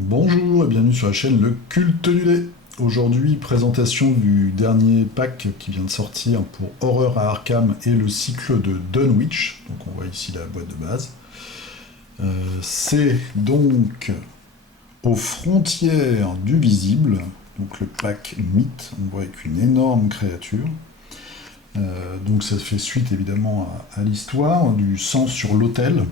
Bonjour et bienvenue sur la chaîne Le Culte du Lait. Aujourd'hui, présentation du dernier pack qui vient de sortir pour Horreur à Arkham et le cycle de Dunwich. Donc on voit ici la boîte de base. C'est donc aux frontières du visible, donc le pack Mythe, on voit avec une énorme créature. Donc ça fait suite évidemment à l'histoire du sang sur l'autel.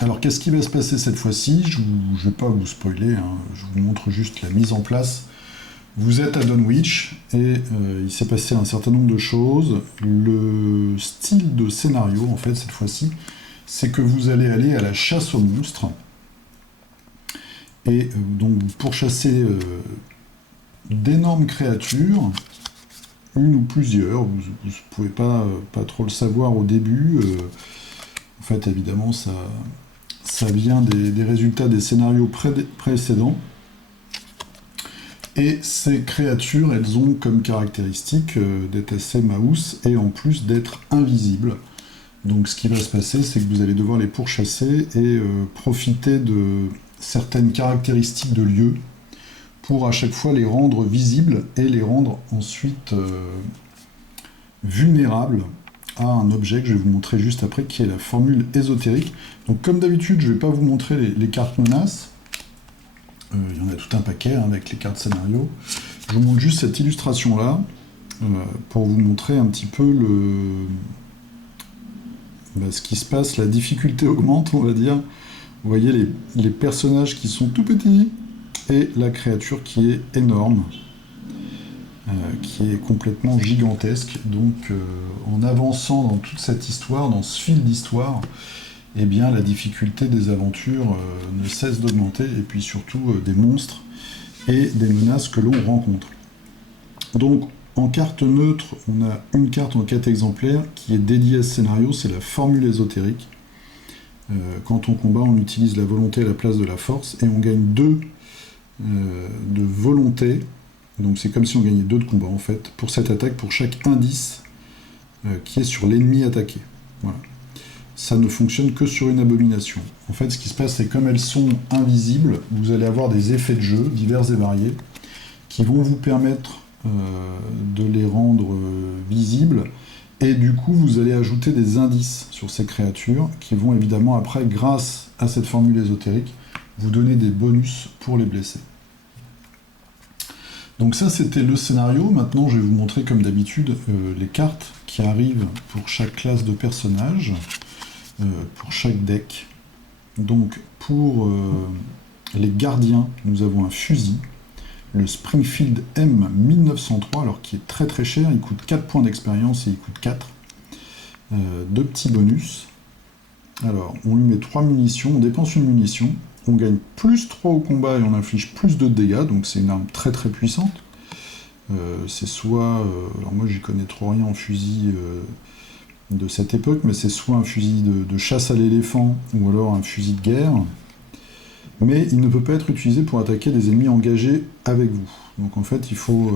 Alors qu'est-ce qui va se passer cette fois-ci? Je ne vais pas vous spoiler, hein, je vous montre juste la mise en place. Vous êtes à Dunwich et il s'est passé un certain nombre de choses. Le style de scénario, en fait, cette fois-ci, c'est que vous allez aller à la chasse aux monstres. Et donc vous pourchassez d'énormes créatures, une ou plusieurs, vous ne pouvez pas trop le savoir au début. En fait, évidemment, ça vient des résultats des scénarios précédents. Et ces créatures, elles ont comme caractéristique d'être assez mouse et en plus d'être invisibles. Donc ce qui va se passer, c'est que vous allez devoir les pourchasser et profiter de certaines caractéristiques de lieux pour à chaque fois les rendre visibles et les rendre ensuite vulnérables à un objet que je vais vous montrer juste après, qui est la formule ésotérique. Donc comme d'habitude, je ne vais pas vous montrer les cartes menaces. Il y en a tout un paquet hein, avec les cartes scénario. Je vous montre juste cette illustration-là pour vous montrer un petit peu ce qui se passe. La difficulté augmente, on va dire. Vous voyez les personnages qui sont tout petits et la créature qui est énorme. Qui est complètement gigantesque. Donc, en avançant dans toute cette histoire, dans ce fil d'histoire, eh bien, la difficulté des aventures ne cesse d'augmenter, et puis surtout des monstres et des menaces que l'on rencontre. Donc, en carte neutre, on a une carte en 4 exemplaires qui est dédiée à ce scénario, c'est la formule ésotérique. Quand on combat, on utilise la volonté à la place de la force, et on gagne 2 de volonté. Donc c'est comme si on gagnait 2 de combat en fait, pour cette attaque, pour chaque indice qui est sur l'ennemi attaqué. Voilà. Ça ne fonctionne que sur une abomination. En fait, ce qui se passe, c'est comme elles sont invisibles, vous allez avoir des effets de jeu divers et variés qui vont vous permettre de les rendre visibles, et du coup, vous allez ajouter des indices sur ces créatures qui vont évidemment après, grâce à cette formule ésotérique, vous donner des bonus pour les blesser. Donc ça, c'était le scénario. Maintenant, je vais vous montrer, comme d'habitude, les cartes qui arrivent pour chaque classe de personnage, pour chaque deck. Donc, pour les gardiens, nous avons un fusil, le Springfield M1903, alors qui est très très cher. Il coûte 4 points d'expérience et il coûte 4. 2 petits bonus. Alors, on lui met 3 munitions, on dépense une munition. On gagne plus 3 au combat et on inflige plus de dégâts, donc c'est une arme très très puissante. C'est soit... alors moi j'y connais trop rien en fusil de cette époque, mais c'est soit un fusil de chasse à l'éléphant, ou alors un fusil de guerre. Mais il ne peut pas être utilisé pour attaquer des ennemis engagés avec vous. Donc en fait il faut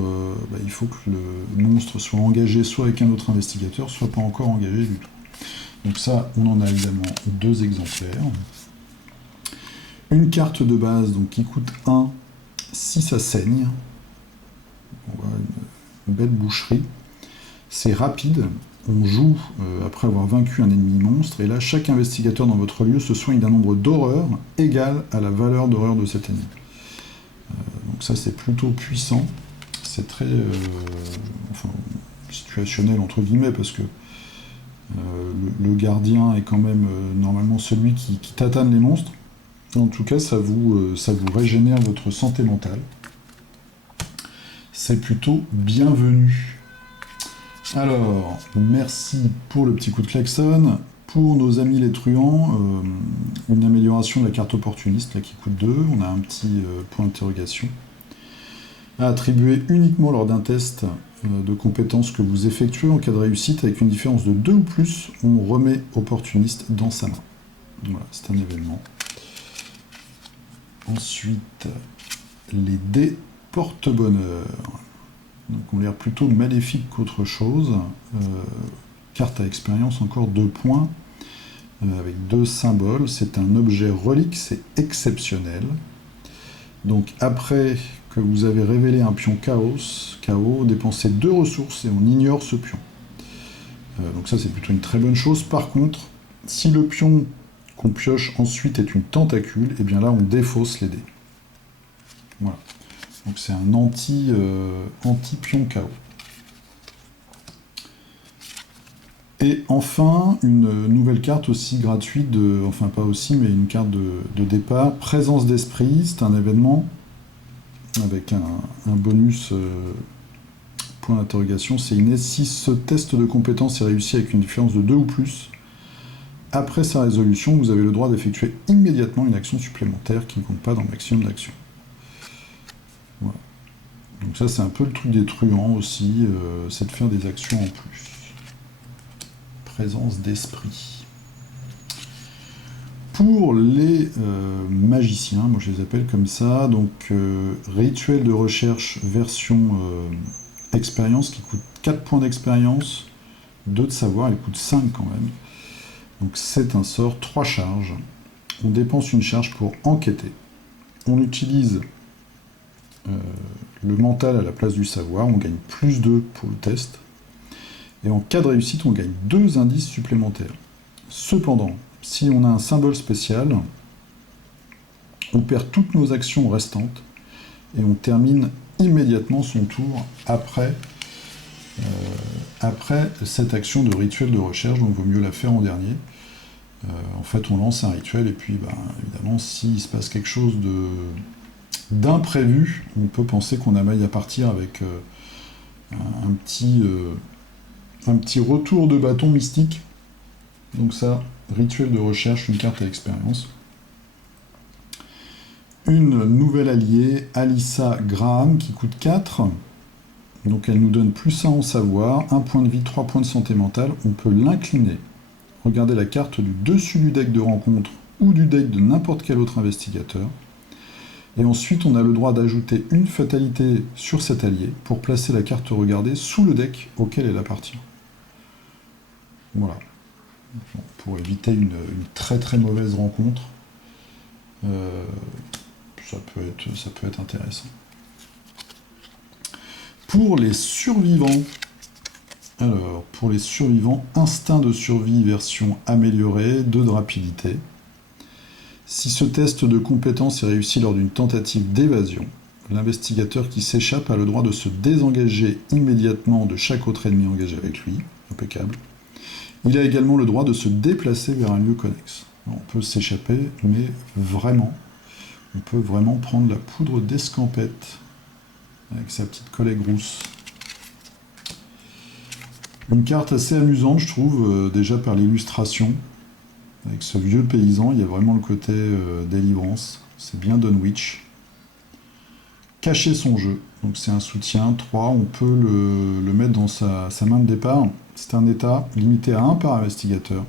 que le monstre soit engagé soit avec un autre investigateur, soit pas encore engagé du tout. Donc ça, on en a évidemment 2 exemplaires. Une carte de base donc, qui coûte 1 si ça saigne. On voit une belle boucherie. C'est rapide. On joue après avoir vaincu un ennemi monstre. Et là, chaque investigateur dans votre lieu se soigne d'un nombre d'horreurs égal à la valeur d'horreur de cet ennemi. Donc ça, c'est plutôt puissant. C'est très situationnel, entre guillemets, parce que le gardien est quand même normalement celui qui tatane les monstres. En tout cas, ça vous régénère votre santé mentale. C'est plutôt bienvenu. Alors, merci pour le petit coup de klaxon. Pour nos amis les truands, une amélioration de la carte opportuniste là, qui coûte 2. On a un petit point d'interrogation. À attribuer uniquement lors d'un test de compétences que vous effectuez en cas de réussite, avec une différence de 2 ou plus, on remet opportuniste dans sa main. Voilà, c'est un événement. Ensuite, les dés porte-bonheur. Donc on l'air plutôt maléfique qu'autre chose. Carte à expérience, encore 2 points, avec 2 symboles. C'est un objet relique, c'est exceptionnel. Donc après que vous avez révélé un pion chaos, dépensez 2 ressources et on ignore ce pion. Donc ça c'est plutôt une très bonne chose. Par contre, si le pion qu'on pioche ensuite est une tentacule, et bien là on défausse les dés. Voilà. Donc c'est un anti-pion chaos. Et enfin, une nouvelle carte aussi gratuite, enfin pas aussi, mais une carte de départ, présence d'esprit, c'est un événement avec un bonus point d'interrogation, c'est Inès. Si ce test de compétence est réussi avec une différence de 2 ou plus, après sa résolution, vous avez le droit d'effectuer immédiatement une action supplémentaire qui ne compte pas dans le maximum d'actions. Voilà. Donc ça, c'est un peu le truc des truands aussi, c'est de faire des actions en plus. Présence d'esprit. Pour les magiciens, moi je les appelle comme ça, donc rituel de recherche version expérience qui coûte 4 points d'expérience, 2 de savoir, il coûte 5 quand même. Donc c'est un sort, 3 charges. On dépense une charge pour enquêter. On utilise le mental à la place du savoir, on gagne plus 2 pour le test. Et en cas de réussite, on gagne 2 indices supplémentaires. Cependant, si on a un symbole spécial, on perd toutes nos actions restantes et on termine immédiatement son tour après cette action de rituel de recherche, donc il vaut mieux la faire en dernier. En fait, on lance un rituel et puis, évidemment, s'il se passe quelque chose d'imprévu, on peut penser qu'on a maille à partir avec un petit retour de bâton mystique. Donc ça, rituel de recherche, une carte à expérience. Une nouvelle alliée, Alyssa Graham, qui coûte 4. Donc elle nous donne plus 1 en savoir, 1 point de vie, 3 points de santé mentale. On peut l'incliner. Regardez la carte du dessus du deck de rencontre ou du deck de n'importe quel autre investigateur. Et ensuite, on a le droit d'ajouter une fatalité sur cet allié pour placer la carte regardée sous le deck auquel elle appartient. Voilà. Bon, pour éviter une très très mauvaise rencontre, ça peut être intéressant. Pour les survivants, instinct de survie version améliorée, 2 de rapidité. Si ce test de compétence est réussi lors d'une tentative d'évasion, l'investigateur qui s'échappe a le droit de se désengager immédiatement de chaque autre ennemi engagé avec lui. Impeccable. Il a également le droit de se déplacer vers un lieu connexe. On peut s'échapper, mais vraiment, on peut vraiment prendre la poudre d'escampette avec sa petite collègue rousse. Une carte assez amusante, je trouve, déjà par l'illustration. Avec ce vieux paysan, il y a vraiment le côté délivrance. C'est bien Dunwich. Cacher son jeu. Donc c'est un soutien, 3, on peut le mettre dans sa main de départ. C'est un état limité à 1 par investigateur.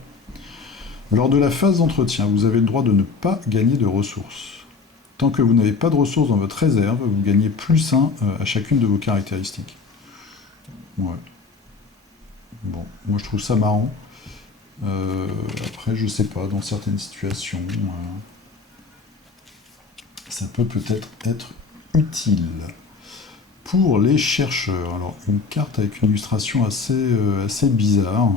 Lors de la phase d'entretien, vous avez le droit de ne pas gagner de ressources. Tant que vous n'avez pas de ressources dans votre réserve, vous gagnez plus 1 à chacune de vos caractéristiques. Ouais. Bon, moi je trouve ça marrant. Après, je sais pas, dans certaines situations, ça peut peut-être être utile. Pour les chercheurs, alors une carte avec une illustration assez bizarre.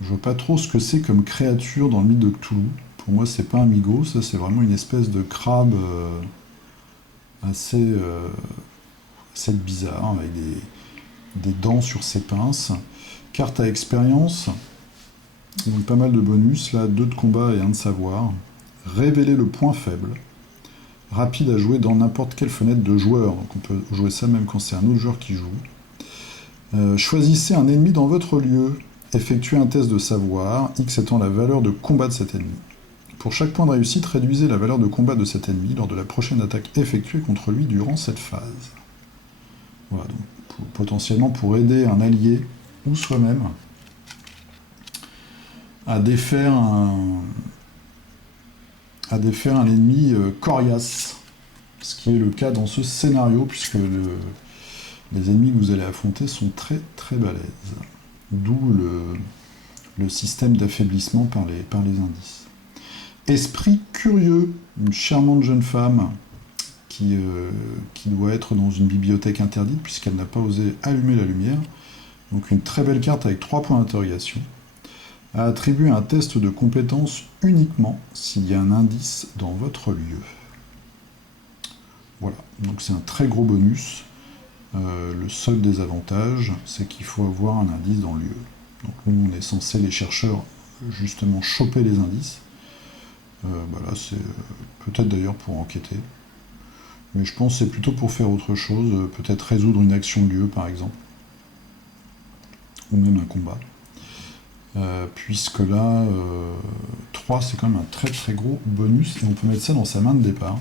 Je vois pas trop ce que c'est comme créature dans le mythe de Cthulhu. Pour moi, c'est pas un migo, ça c'est vraiment une espèce de crabe assez bizarre, avec des dents sur ses pinces. Carte à expérience, donc pas mal de bonus, là, 2 de combat et 1 de savoir. Révéler le point faible. Rapide à jouer dans n'importe quelle fenêtre de joueur, donc on peut jouer ça même quand c'est un autre joueur qui joue. Choisissez un ennemi dans votre lieu. Effectuez un test de savoir, X étant la valeur de combat de cet ennemi. Pour chaque point de réussite, réduisez la valeur de combat de cet ennemi lors de la prochaine attaque effectuée contre lui durant cette phase. Voilà, donc potentiellement pour aider un allié ou soi-même à défaire un ennemi coriace, ce qui est le cas dans ce scénario, puisque les ennemis que vous allez affronter sont très très balèzes. D'où le système d'affaiblissement par les indices. Esprit curieux, une charmante jeune femme, qui doit être dans une bibliothèque interdite, puisqu'elle n'a pas osé allumer la lumière. Donc une très belle carte avec 3 points d'interrogation. À attribuer un test de compétence uniquement s'il y a un indice dans votre lieu. Voilà, donc c'est un très gros bonus. Le seul désavantage, c'est qu'il faut avoir un indice dans le lieu. Donc nous, on est censé, les chercheurs, justement choper les indices. Là, c'est peut-être d'ailleurs pour enquêter. Mais je pense que c'est plutôt pour faire autre chose, peut-être résoudre une action de lieu, par exemple. Ou même un combat. Puisque là, 3, c'est quand même un très très gros bonus, et on peut mettre ça dans sa main de départ.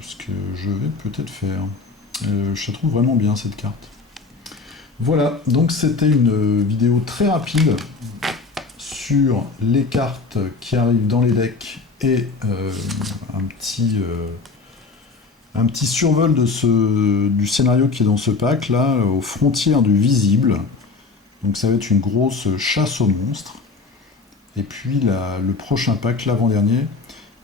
Ce que je vais peut-être faire. Je la trouve vraiment bien, cette carte. Voilà, donc c'était une vidéo très rapide sur les cartes qui arrivent dans les decks et un petit survol du scénario qui est dans ce pack, là, aux frontières du visible. Donc ça va être une grosse chasse aux monstres. Et puis le prochain pack, l'avant-dernier,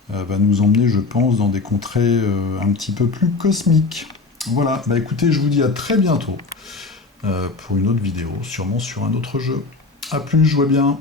va nous emmener, je pense, dans des contrées un petit peu plus cosmiques. Voilà, bah écoutez, je vous dis à très bientôt pour une autre vidéo, sûrement sur un autre jeu. A plus, jouez bien.